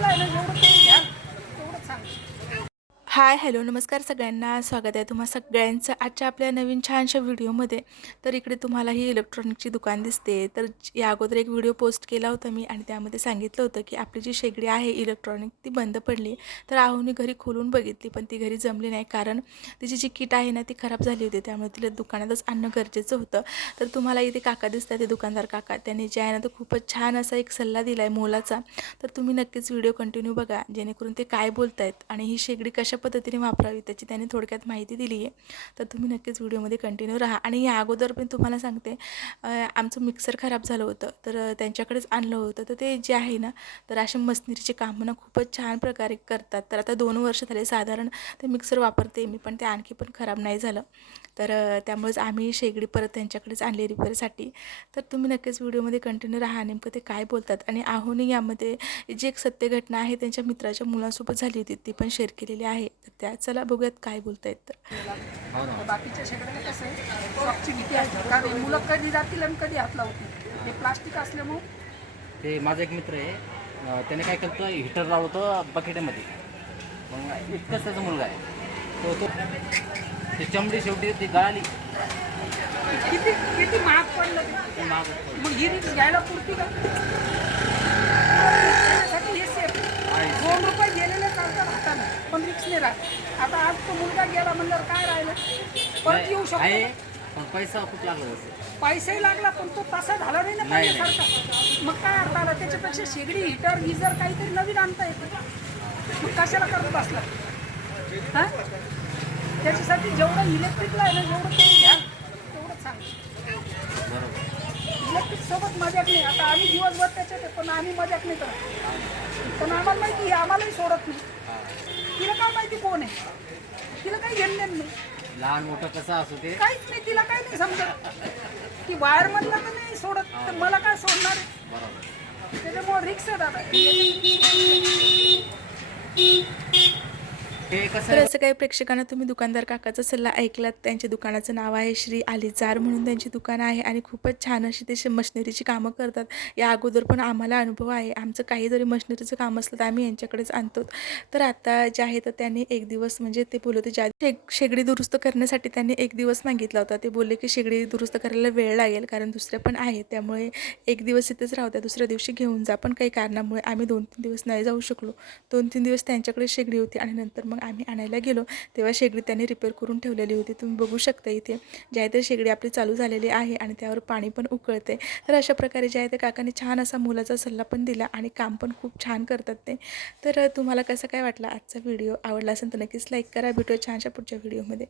इलेक्ट्रिकला आहे ना जेवढं तुम्ही घ्याल तेवढं चांगलं. हाय हॅलो नमस्कार सगळ्यांना स्वागत आहे तुम्हा सगळ्यांचं आजच्या आपल्या नवीन छानशा व्हिडिओमध्ये. तर इकडे तुम्हाला ही इलेक्ट्रॉनिकची दुकान दिसते. तर या अगोदर एक व्हिडिओ पोस्ट केला होता मी आणि त्यामध्ये सांगितलं होतं की आपली जी शेगडी आहे इलेक्ट्रॉनिक ती बंद पडली. तर आहोनी घरी खोलून बघितली पण ती घरी जमली नाही, कारण तिची जी किट आहे ना ती खराब झाली होती, त्यामुळे तिला दुकानातच आणणं गरजेचं होतं. तर तुम्हाला इथे काका दिसतात, ते दुकानदार काका, त्यांनी जे आहे ना तो खूपच छान असा एक सल्ला दिला आहे मोलाचा. तर तुम्ही नक्कीच व्हिडिओ कंटिन्यू बघा, जेणेकरून ते काय बोलत आहेत आणि ही शेगडी कशा पद्धतीने वापरावी त्याची त्यांनी थोडक्यात माहिती दिली आहे. तर तुम्ही नक्कीच व्हिडिओमध्ये कंटिन्यू राहा. आणि या अगोदर पण तुम्हाला सांगते, आमचं मिक्सर खराब झालं होतं तर त्यांच्याकडेच आणलं होतं. तर ते जे आहे ना तर असे मशिनरीचे कामं ना खूपच छान प्रकारे करतात. तर आता 2 वर्ष झाले साधारण ते मिक्सर वापरते मी, पण ते आणखी पण खराब नाही झालं. तर त्यामुळेच आम्ही शेगडी परत त्यांच्याकडेच आणली रिपेअरसाठी. तर तुम्ही नक्कीच व्हिडिओमध्ये कंटिन्यू राहा, नेमकं ते काय बोलतात. आणि आहोनी यामध्ये जी एक सत्य घटना आहे त्यांच्या मित्राच्या मुलासोबत झाली होती ती पण शेअर केलेली आहे. तर त्या चला बघूयात काय बोलतायत. तर बाकीच्या शेगड्याला कसं आहे शॉकची भीती असते, कारण हे मुलं कधी जातील आणि कधी हात लावतील. हे प्लास्टिक असल्यामुळे ते माझा एक मित्र आहे, त्याने काय केलं हिटर लावलं बकेटमध्ये. मग इतकंच त्याचा मुलगा आहे तो ते चमडी शेवटी ती गळाली. किती किती महाग पडलं ती ते. महागच पडली. मग ही रिक्स घ्यायला पुरती का? त्याच्यासाठी हे सेफ. आहे. 2 रुपये गेलेले चालतात हाताने, पण रिक्स नाही राहत. आता आज तो मुलगा गेला म्हणल्यावर काय राहिलं, परत येऊ आहे, शकतो. पण पैसा खूप लागला असतो. पैसाही लागला पण तो तसा झाला नाही ना नाही, पहिल्यासारखा. मग काय अर्थ आला? त्याच्यापेक्षा शेगडी हिटर गिझर काहीतरी नवीन आणता येतं. मग कशाला करत बसला? हां, त्याच्यासाठी जेवढं इलेक्ट्रिकला आहे ना जेवढं तुम्ही घ्याल तेवढं चांगलं. बरोबर. इलेक्ट्रिक सोबत मजाक नाही. आता आम्ही दिवसभर त्याच्यात आहे, पण आम्ही मजाक नाही करत. पण आम्हाला माहिती आहे, आम्हालाही सोडत नाही. तिला काय माहिती कोण आहे, तिला काही घेणं देणं नाही. लहान मोठं कसं असू ते. काहीच नाही, तिला काही नाही समजत. ती वायर मधला तर नाही सोडत, तर मला काय सोडणार आहे? बरोबर. त्याच्यामुळे रिक्स आहे दादा. ते कसं तर आहे. असं काही प्रेक्षकांना तुम्ही दुकानदार काकाचा सल्ला ऐकलात. त्यांच्या दुकानाचं नाव आहे श्री आलीजार म्हणून त्यांची दुकान आहे आणि खूपच छान अशी ते मशिनरीची कामं करतात. या अगोदर पण आम्हाला अनुभव आहे, आमचं काही जरी मशिनरीचं काम असलं तर आम्ही यांच्याकडेच आणतो. तर आता जे आहे तर त्यांनी एक दिवस म्हणजे ते बोलत होते, ज्या शेगडी दुरुस्त करण्यासाठी त्यांनी एक दिवस मागितला होता. ते बोलले की शेगडी दुरुस्त करायला वेळ लागेल, कारण दुसऱ्या पण आहेत, त्यामुळे एक दिवस इथेच राहू द्या, दुसऱ्या दिवशी घेऊन जा. पण काही कारणामुळे आम्ही 2-3 दिवस नाही जाऊ शकलो. 2-3 दिवस त्यांच्याकडे शेगडी होती आणि नंतर मग आम्ही आणायला गेलो तेव्हा शेगडी त्यांनी रिपेअर करून ठेवलेली होती. तुम्ही बघू शकता इथे जे आहे ते शेगडी आपली चालू झालेली आहे आणि त्यावर पाणी पण उकळते. तर अशा प्रकारे जे आहे ते काकांनी छान असा मुलाचा सल्ला पण दिला आणि काम पण खूप छान करतात ते. तर तुम्हाला कसं काय वाटलं आजचा व्हिडिओ? आवडला असेल तर नक्कीच लाईक करा. भेटूया छानशा पुढच्या व्हिडिओमध्ये.